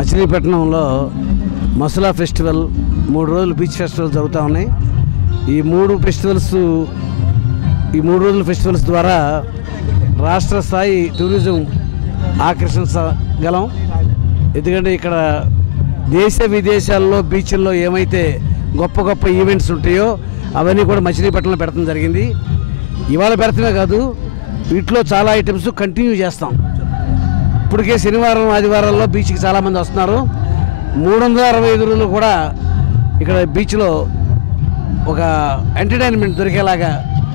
మచిలీపట్నంలో మసలా ఫెస్టివల్ 3 రోజులు beach festival జరుగుతూ ఉన్నాయి. ఈ 3 రోజుల ఫెస్టివల్స్ ద్వారా రాష్ట్ర స్థాయి టూరిజం ఆకర్షించగలం. ఎందుకంటే ఇక్కడ దేశ విదేశాల్లో బీచ్ల్లో ఏమైతే గొప్ప గొప్ప ఈవెంట్స్ ఉంటాయో అవన్నీ కూడా మచిలీపట్నంలో పెడతాం జరిగింది. ఇవాళ పెడతమే కాదు, వీటిలో చాలా ఐటమ్స్ కంటిన్యూ చేస్తాం. ఇప్పటికే శనివారం ఆదివారాల్లో బీచ్కి చాలామంది వస్తున్నారు. 365 రోజులు కూడా ఇక్కడ బీచ్లో ఒక ఎంటర్టైన్మెంట్ దొరికేలాగా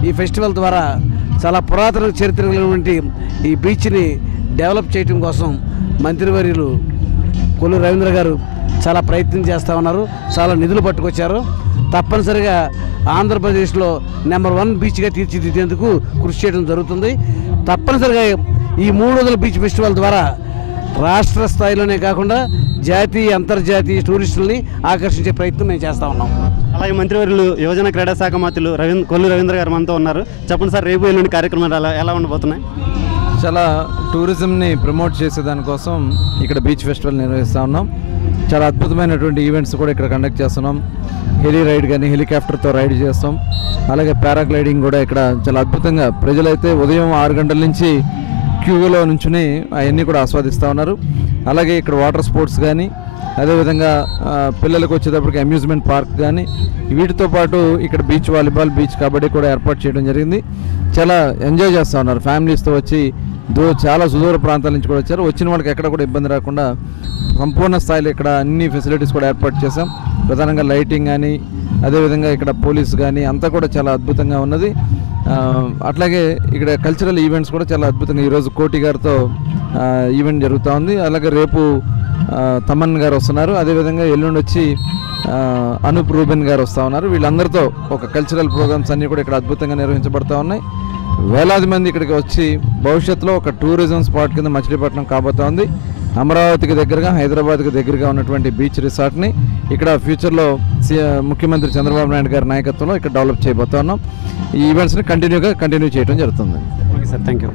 ఈ ఫెస్టివల్ ద్వారా చాలా పురాతన చరిత్ర కలిగినటువంటి ఈ బీచ్ని డెవలప్ చేయడం కోసం మంత్రివర్యులు కొల్లు రవీంద్ర గారు చాలా ప్రయత్నం చేస్తూ ఉన్నారు. చాలా నిధులు పట్టుకొచ్చారు. తప్పనిసరిగా ఆంధ్రప్రదేశ్లో నెంబర్ 1 బీచ్గా తీర్చిదిద్దేందుకు కృషి చేయడం జరుగుతుంది. తప్పనిసరిగా ఈ 3 రోజుల బీచ్ ఫెస్టివల్ ద్వారా రాష్ట్ర స్థాయిలోనే కాకుండా జాతీయ అంతర్జాతీయ టూరిస్టులని ఆకర్షించే ప్రయత్నం మేము చేస్తూ ఉన్నాం. అలాగే మంత్రివర్యులు యువజన క్రీడా శాఖ మంత్రులు కొల్లు రవీంద్ర గారు మనతో ఉన్నారు. చెప్పండి సార్, రేపు ఎల్లుండి కార్యక్రమాలు ఎలా ఉండబోతున్నాయి? చాలా టూరిజంని ప్రమోట్ చేసేదానికోసం ఇక్కడ బీచ్ ఫెస్టివల్ నిర్వహిస్తూ ఉన్నాం. చాలా అద్భుతమైనటువంటి ఈవెంట్స్ కూడా ఇక్కడ కండక్ట్ చేస్తున్నాం. హెలీ రైడ్ కానీ హెలికాప్టర్తో రైడ్ చేస్తాం. అలాగే పారాగ్లైడింగ్ కూడా ఇక్కడ చాలా అద్భుతంగా ప్రజలైతే ఉదయం 6 గంటల నుంచి క్యూలో నుంచుని అవన్నీ కూడా ఆస్వాదిస్తూ ఉన్నారు. అలాగే ఇక్కడ వాటర్ స్పోర్ట్స్ కానీ, అదేవిధంగా పిల్లలకు వచ్చేటప్పటికి అమ్యూజ్మెంట్ పార్క్ కానీ, వీటితో పాటు ఇక్కడ బీచ్ వాలీబాల్, బీచ్ కబడ్డీ కూడా ఏర్పాటు చేయడం జరిగింది. చాలా ఎంజాయ్ చేస్తూ ఉన్నారు. ఫ్యామిలీస్తో వచ్చి చాలా సుదూర ప్రాంతాల నుంచి కూడా వచ్చారు. వచ్చిన వాళ్ళకి ఎక్కడ కూడా ఇబ్బంది రాకుండా సంపూర్ణ స్థాయిలో ఇక్కడ అన్ని ఫెసిలిటీస్ కూడా ఏర్పాటు చేశాం. ప్రధానంగా లైటింగ్ కానీ, అదేవిధంగా ఇక్కడ పోలీస్ కానీ అంతా కూడా చాలా అద్భుతంగా ఉన్నది. అట్లాగే ఇక్కడ కల్చరల్ ఈవెంట్స్ కూడా చాలా అద్భుతంగా ఈరోజు కోటి గారితో ఈవెంట్ జరుగుతూ ఉంది. అలాగే రేపు తమన్ గారు వస్తున్నారు. అదేవిధంగా ఎల్లుండి వచ్చి అనూప్ రూబెన్ గారు వస్తూ ఉన్నారు. వీళ్ళందరితో ఒక కల్చరల్ ప్రోగ్రామ్స్ అన్నీ కూడా ఇక్కడ అద్భుతంగా నిర్వహించబడుతూ ఉన్నాయి. వేలాది మంది ఇక్కడికి వచ్చి భవిష్యత్తులో ఒక టూరిజం స్పాట్ కింద మచిలీపట్నం కాబోతూ ఉంది. అమరావతికి దగ్గరగా, హైదరాబాద్కి దగ్గరగా ఉన్నటువంటి బీచ్ రిసార్ట్ని ఇక్కడ ఫ్యూచర్లో ముఖ్యమంత్రి చంద్రబాబు నాయుడు గారి నాయకత్వంలో ఇక్కడ డెవలప్ చేయబోతా ఉన్నాం. ఈ ఈవెంట్స్ని కంటిన్యూ చేయడం జరుగుతుంది. Okay sir, thank you.